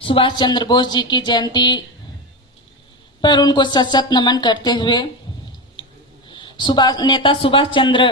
सुभाष चंद्र बोस जी की जयंती पर उनको सत सत नमन करते हुए नेता सुभाष चंद्र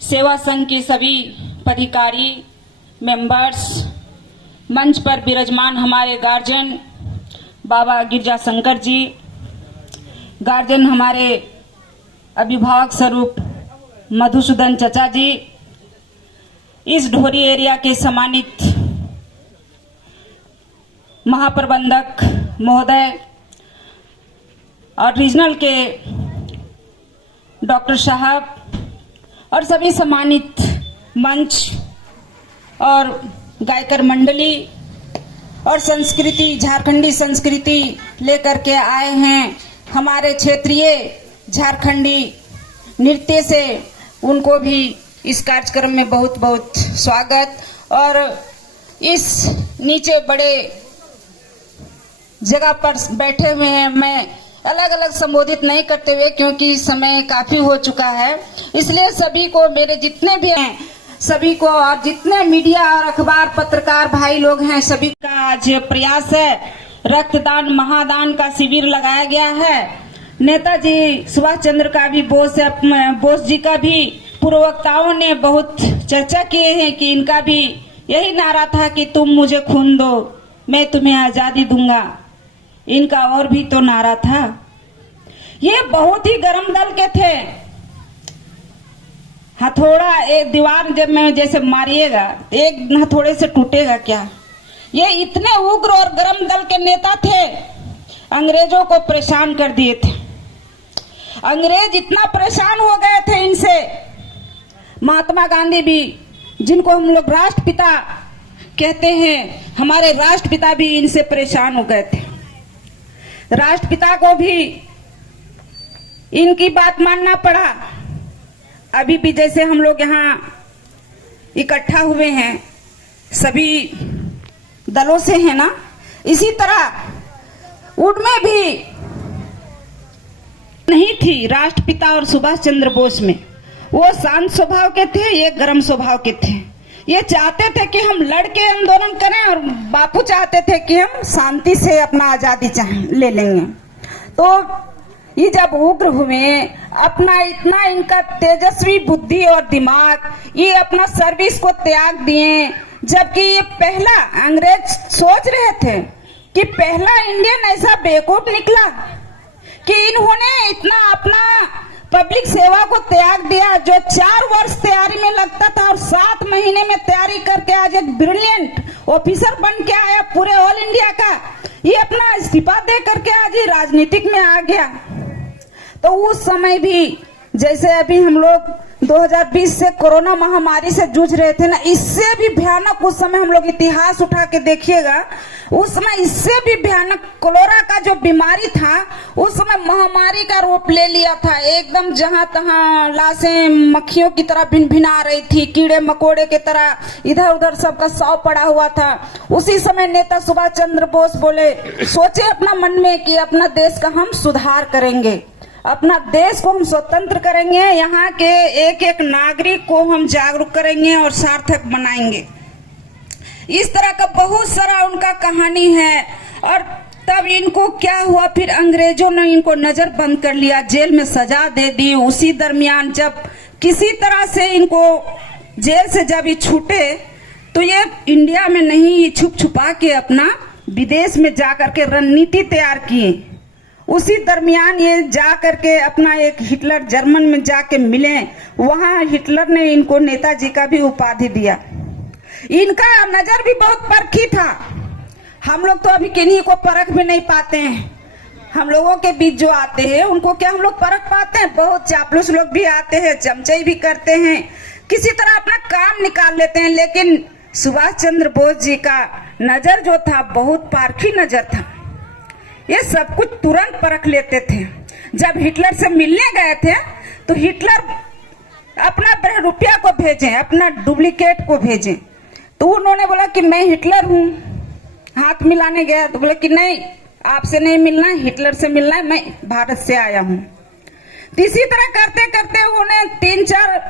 सेवा संघ के सभी पदाधिकारी, मेंबर्स, मंच पर विराजमान हमारे गार्जियन बाबा गिरजा शंकर जी, गार्जियन हमारे अभिभावक स्वरूप मधुसूदन चचा जी, इस ढोरी एरिया के सम्मानित महाप्रबंधक महोदय और रीजनल के डॉक्टर साहब और सभी सम्मानित मंच और गायकर मंडली और संस्कृति, झारखंडी संस्कृति लेकर के आए हैं हमारे क्षेत्रीय झारखंडी नृत्य से, उनको भी इस कार्यक्रम में बहुत बहुत स्वागत। और इस नीचे बड़े जगह पर बैठे हुए हैं, मैं अलग अलग संबोधित नहीं करते हुए क्योंकि समय काफी हो चुका है, इसलिए सभी को, मेरे जितने भी हैं सभी को, और जितने मीडिया और अखबार पत्रकार भाई लोग हैं सभी का आज प्रयास है। रक्तदान महादान का शिविर लगाया गया है। नेताजी सुभाष चंद्र का भी बोस जी का भी पूर्ववक्ताओं ने बहुत चर्चा किए हैं कि इनका भी यही नारा था कि तुम मुझे खून दो मैं तुम्हें आजादी दूंगा। इनका और भी तो नारा था। ये बहुत ही गर्म दल के थे। हथौड़ा एक दीवार जब में जैसे मारिएगा एक हथौड़े से टूटेगा क्या। ये इतने उग्र और गर्म दल के नेता थे, अंग्रेजों को परेशान कर दिए थे। अंग्रेज इतना परेशान हो गए थे इनसे, महात्मा गांधी भी, जिनको हम लोग राष्ट्रपिता कहते हैं, हमारे राष्ट्रपिता भी इनसे परेशान हो गए थे। राष्ट्रपिता को भी इनकी बात मानना पड़ा। अभी भी जैसे हम लोग यहाँ इकट्ठा हुए हैं सभी दलों से है ना, इसी तरह उनमें भी नहीं थी राष्ट्रपिता और सुभाष चंद्र बोस में। वो शांत स्वभाव के थे, ये गर्म स्वभाव के थे। ये चाहते थे कि हम लड़के आंदोलन करें और बापू चाहते थे कि हम शांति से अपना आजादी ले लेंगे। तो ये जब उग्र हुए, अपना इतना इनका तेजस्वी बुद्धि और दिमाग, ये अपना सर्विस को त्याग दिए। जबकि ये पहला, अंग्रेज सोच रहे थे कि पहला इंडियन ऐसा बेवकूफ निकला कि इन्होंने इतना अपना पब्लिक सेवा को त्याग दिया। जो 4 वर्ष तैयारी में लगता था और 7 महीने में तैयारी करके आज एक ब्रिलियंट ऑफिसर बन के आया पूरे ऑल इंडिया का, ये अपना इस्तीफा दे करके आज ये राजनीतिक में आ गया। तो उस समय भी जैसे अभी हम लोग 2020 से कोरोना महामारी से जूझ रहे थे ना, इससे भी भयानक उस समय हम लोग इतिहास उठा के देखिएगा, उस समय इससे भी भयानक कोलेरा का जो बीमारी था उस समय महामारी का रूप ले लिया था। एकदम जहां तहां लाशें मक्खियों की तरह भिन भिना रही थी, कीड़े मकोड़े की तरह इधर उधर सबका शव पड़ा हुआ था। उसी समय नेता सुभाष चंद्र बोस बोले, सोचे अपना मन में कि अपना देश का हम सुधार करेंगे, अपना देश को हम स्वतंत्र करेंगे, यहाँ के एक एक नागरिक को हम जागरूक करेंगे और सार्थक बनाएंगे। इस तरह का बहुत सारा उनका कहानी है। और तब इनको क्या हुआ, फिर अंग्रेजों ने इनको नजर बंद कर लिया, जेल में सजा दे दी। उसी दरमियान जब किसी तरह से इनको जेल से जब ये छूटे तो ये इंडिया में नहीं, छुप छुपा के अपना विदेश में जाकर के रणनीति तैयार किए। उसी दरमियान ये जा करके अपना एक हिटलर जर्मन में जाके मिले, वहां हिटलर ने इनको नेताजी का भी उपाधि दिया। इनका नजर भी बहुत परखी था। हम लोग तो अभी किन्हीं को परख भी नहीं पाते हैं। हम लोगों के बीच जो आते हैं उनको क्या हम लोग परख पाते हैं? बहुत चापलूस लोग भी आते हैं, चमचाई भी करते हैं, किसी तरह अपना काम निकाल लेते हैं। लेकिन सुभाष चंद्र बोस जी का नजर जो था बहुत पारखी नजर था। ये सब कुछ तुरंत परख लेते थे। जब हिटलर से मिलने गए थे तो हिटलर अपना रुपया को भेजे, अपना डुप्लीकेट को भेजे, तो उन्होंने बोला कि मैं हिटलर हूँ। हाथ मिलाने गया तो बोला कि नहीं, आपसे नहीं मिलना है, हिटलर से मिलना है, मैं भारत से आया हूँ। तो इसी तरह करते करते उन्होंने 3-4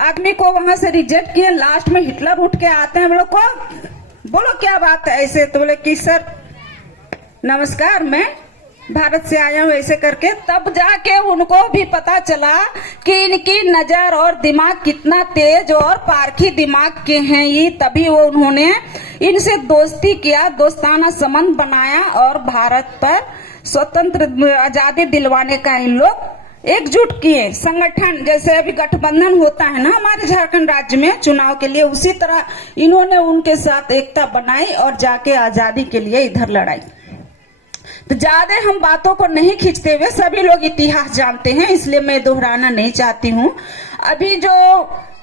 आदमी को वहां से रिजेक्ट किए। लास्ट में हिटलर उठ के आते हैं हम लोग को बोलो क्या बात है ऐसे। तो बोले कि सर नमस्कार, मैं भारत से आया हूँ ऐसे करके। तब जाके उनको भी पता चला कि इनकी नजर और दिमाग कितना तेज और पारखी दिमाग के हैं ये। तभी वो उन्होंने इनसे दोस्ती किया, दोस्ताना संबंध बनाया और भारत पर स्वतंत्र आजादी दिलवाने का इन लोग एकजुट किए। संगठन जैसे अभी गठबंधन होता है ना हमारे झारखंड राज्य में चुनाव के लिए, उसी तरह इन्होंने उनके साथ एकता बनाई और जाके आजादी के लिए इधर लड़ाई। तो ज्यादा हम बातों को नहीं खींचते हुए, सभी लोग इतिहास जानते हैं इसलिए मैं दोहराना नहीं चाहती हूँ। अभी जो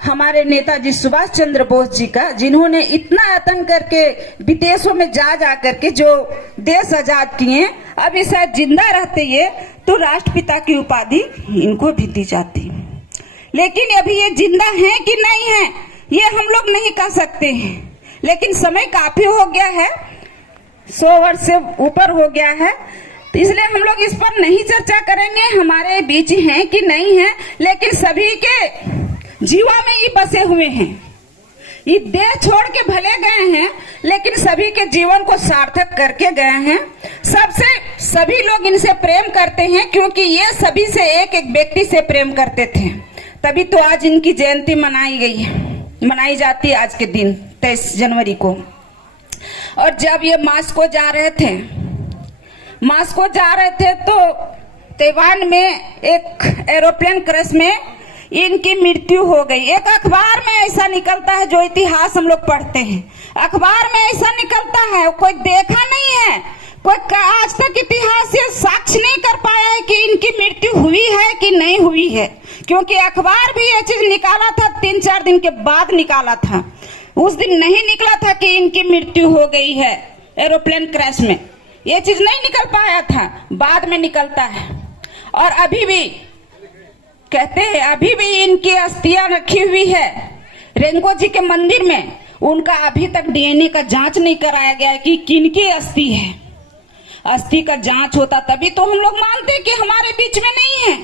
हमारे नेताजी सुभाष चंद्र बोस जी का, जिन्होंने इतना यत्न करके विदेशों में जा करके जो देश आजाद किए, अभी शायद जिंदा रहते ये तो राष्ट्रपिता की उपाधि इनको भी दी जाती। लेकिन अभी ये जिंदा हैं कि नहीं है ये हम लोग नहीं कह सकते हैं, लेकिन समय काफी हो गया है, 100 वर्ष से ऊपर हो गया है, तो इसलिए हम लोग इस पर नहीं चर्चा करेंगे हमारे बीच हैं कि नहीं है। लेकिन सभी के जीवा में ये बसे हुए हैं, ये देह छोड़ के भले गए हैं लेकिन सभी के जीवन को सार्थक करके गए हैं। सभी लोग इनसे प्रेम करते हैं क्योंकि ये सभी से एक एक व्यक्ति से प्रेम करते थे, तभी तो आज इनकी जयंती मनाई जाती है आज के दिन 23 जनवरी को। और जब ये मास्को जा रहे थे तो ताइवान में एक एरोप्लेन क्रैश में इनकी मृत्यु हो गई। एक अखबार में ऐसा निकलता है, जो इतिहास हम लोग पढ़ते हैं अखबार में ऐसा निकलता है, कोई देखा नहीं है, कोई आज तक इतिहास ये साक्ष्य नहीं कर पाया है कि इनकी मृत्यु हुई है कि नहीं हुई है, क्योंकि अखबार भी ये चीज निकाला था 3-4 दिन के बाद निकाला था, उस दिन नहीं निकला था कि इनकी मृत्यु हो गई है एरोप्लेन क्रैश में, ये चीज नहीं निकल पाया था, बाद में निकलता है। और अभी भी कहते हैं अभी भी इनकी अस्थियां रखी हुई है रेंगो जी के मंदिर में, उनका अभी तक डीएनए का जांच नहीं कराया गया है कि किनकी अस्थि है। अस्थि का जांच होता तभी तो हम लोग मानते कि हमारे बीच में नहीं है।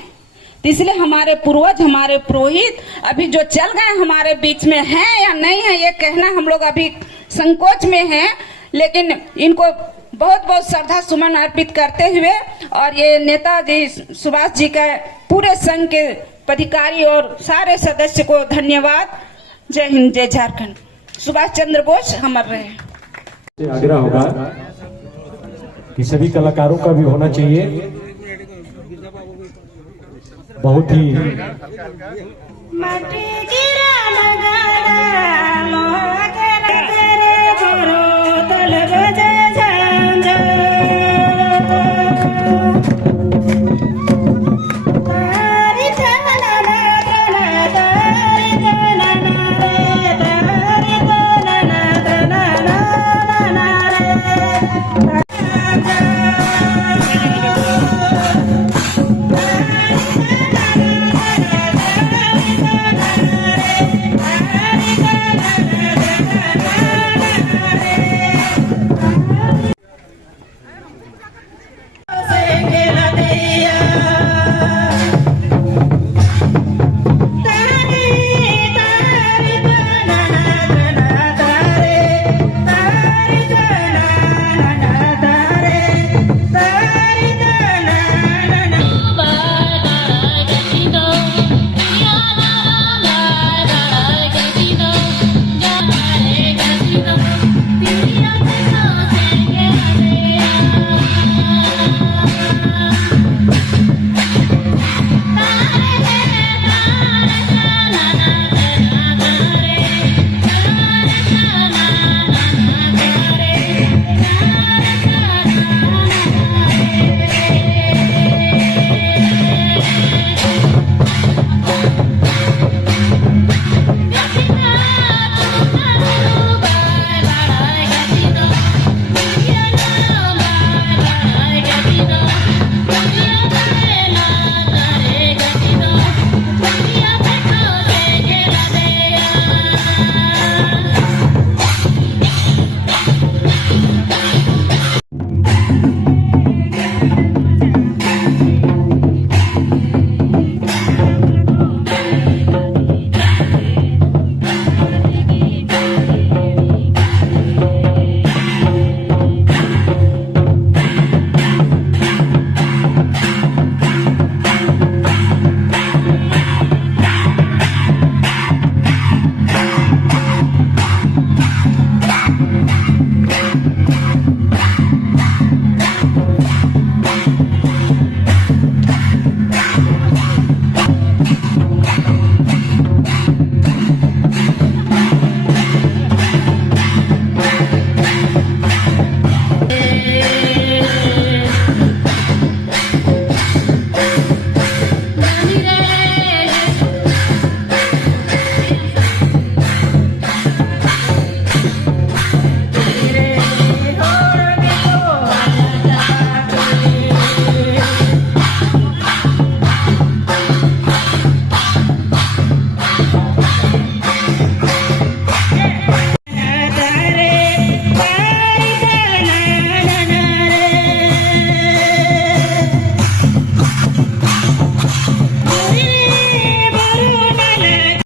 तो इसलिए हमारे पूर्वज, हमारे पुरोहित अभी जो चल गए हमारे बीच में है या नहीं है ये कहना हम लोग अभी संकोच में है, लेकिन इनको बहुत बहुत श्रद्धा सुमन अर्पित करते हुए और ये नेताजी सुभाष जी का पूरे संघ के पदाधिकारी और सारे सदस्य को धन्यवाद। जय हिंद, जय झारखंड। सुभाष चंद्र बोस अमर रहे। आग्रह होगा कि सभी कलाकारों का भी होना चाहिए, बहुत ही